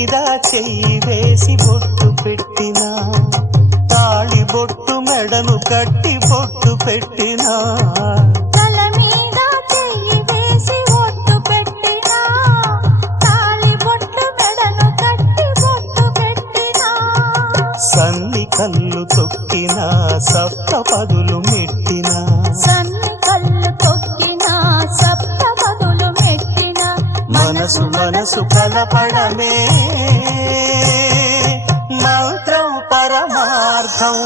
మీద చెయ్యి వేసి బొట్టు పెట్టినా, తాళి బొట్టు మెడను కట్టి బొట్టు పెట్టినా, తల మీద చెయ్యి వేసి బొట్టు పెట్టినా, తాళి బొట్టు మెడను కట్టి బొట్టు పెట్టినా, సన్ని కళ్ళు తొక్కినా సప్త పదులు మెట్టినా, సన్ని కళ్ళు తొక్కినా సప్త పదులు మెట్టినా, మనసు మనసు కలపడమే మంత్రం పరమార్థం.